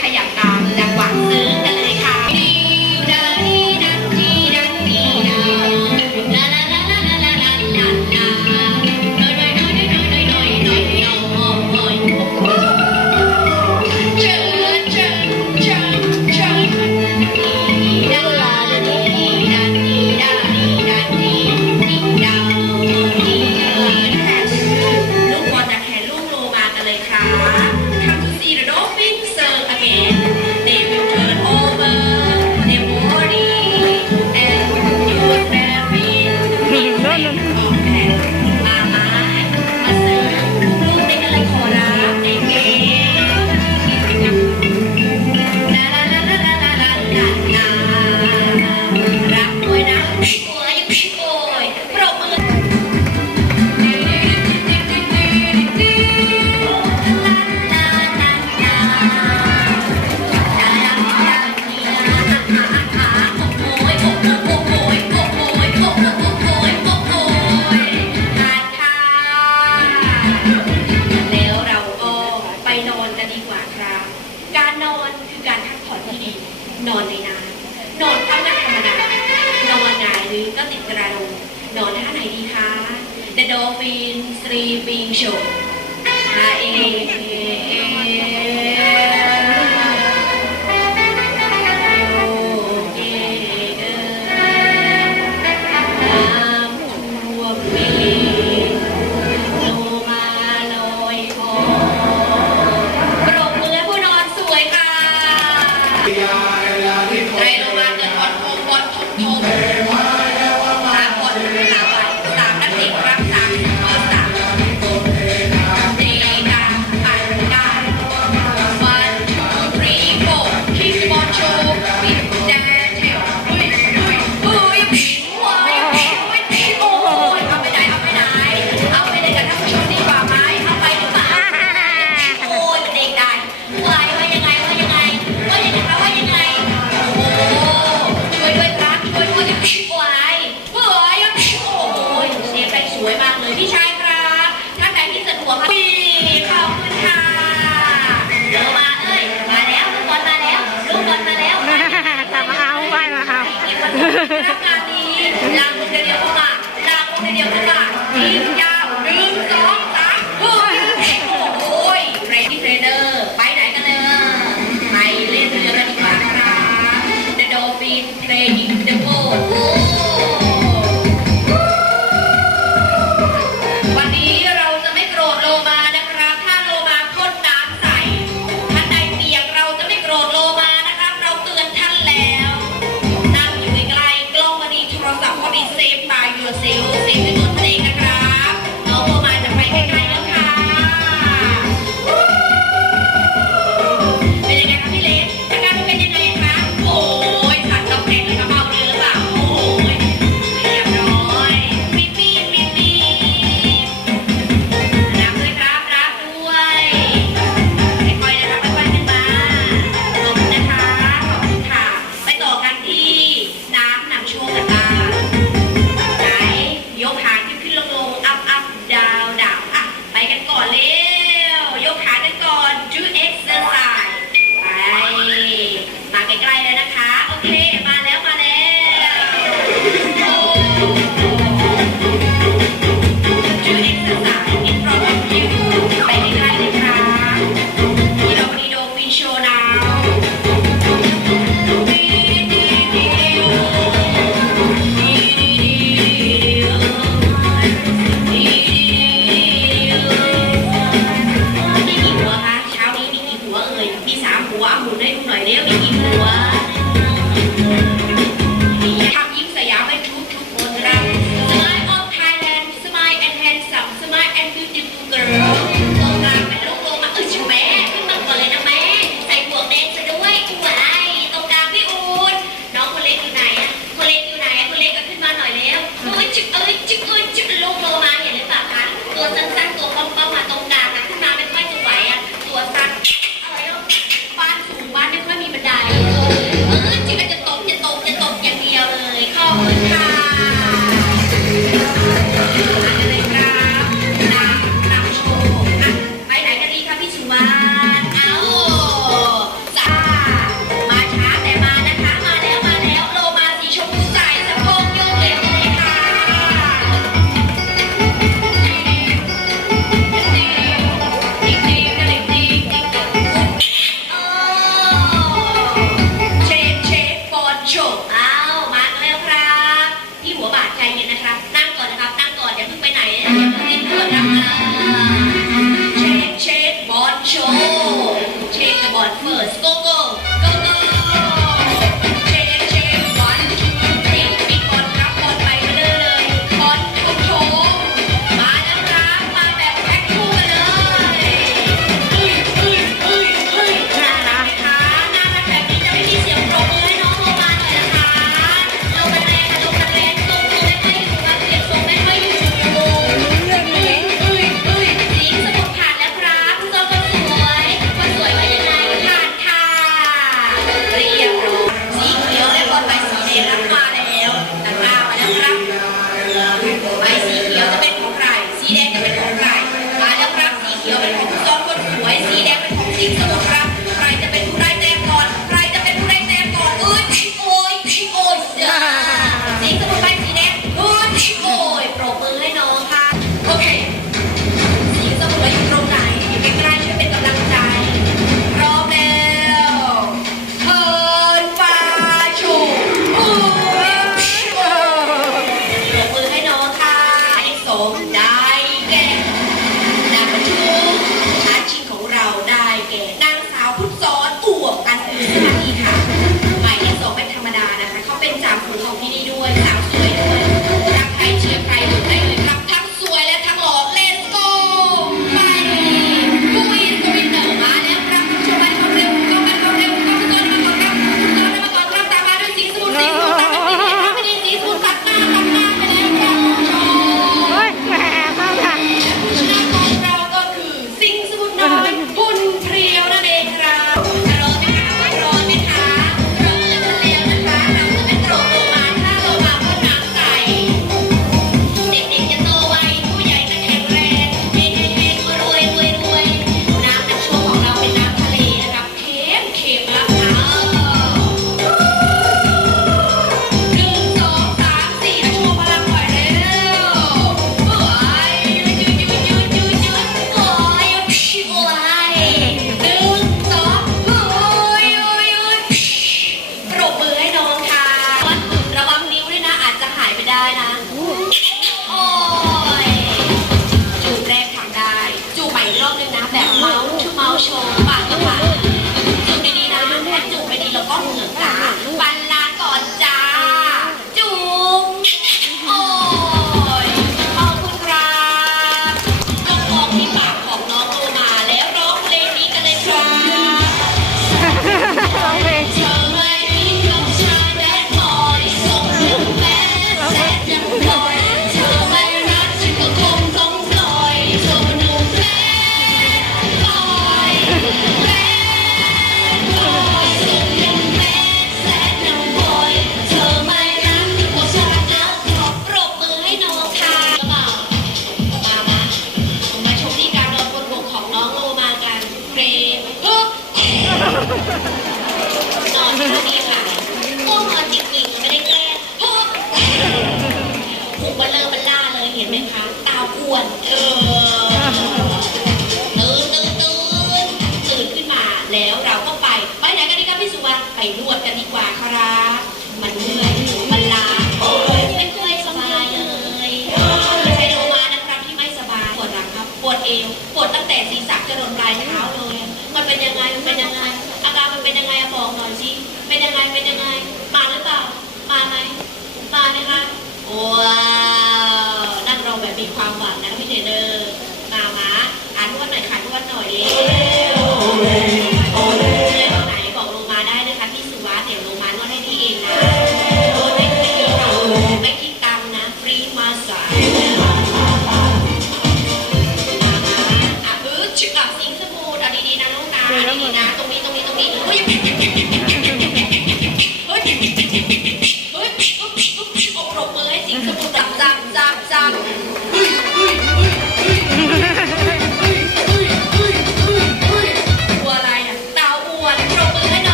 ขยับ นอนในน้ำนอนคว่ำหน้าธรรมดานอนหงายหรือก็ติดกระดงนอนท่าไหนดีคะ The dolphin sleeping show ready to go. ควรเออตื่นตื่นตื่นตื่นขึ้นมาแล้วเราก็ไปไปไหนกัดีครับพี่สุวรรณไปนวดกัดีกว่าครัมันเหอยมัลาไม่เคยสบายเลยไม่ใช่โลมนะครับที่ไม่สบายปวดหลัครับปวดเอวปวดตั้งแต่ศีรษะจรดปลายเท้าเลย มันเป็นยังไงเป็นยังไงอาการมันเป็นยังไงบอกหน่อยสิเป็นยังไงเป็นยัง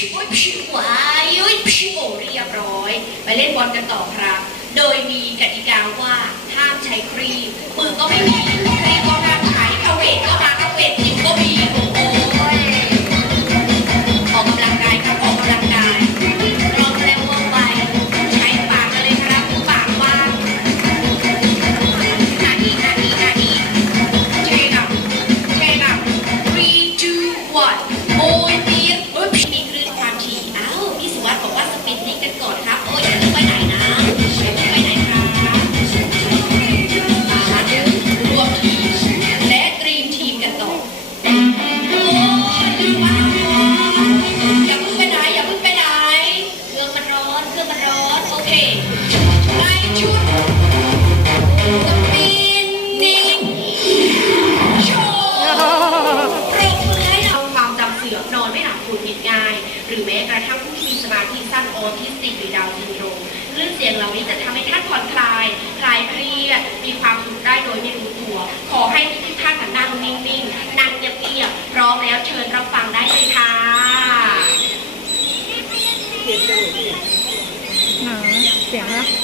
ผิวผิวว้ายยุ้ยผิวเรียบร้อย ไปเล่นบอลกันต่อครับ โดยมีกติกาว่าห้ามใช้ครีมมือก็ไม่มีครีมก็ห้ามใายเทเวทก็ห้า ตรีในชุดนิ่งโชว์รบมือให้น้ความจำเสื่อมนอนไม่หลับคุนผิดง่าย หรือแม้กระทั่งผู้ที่สมาธิสั้นออทิสติกหรือดาวน์ซินโร่เสียงเหานี้จะทำให้ท่านผ่อนคลาย คลายเครียดมีความสุขได้โดยไม่รู้ตัว ขอให้ทุกท่านนั่งนิ่งๆ นั่งเงียบๆพร้อมแล้วเชิญรัฟังได้เลยค่ะ 点了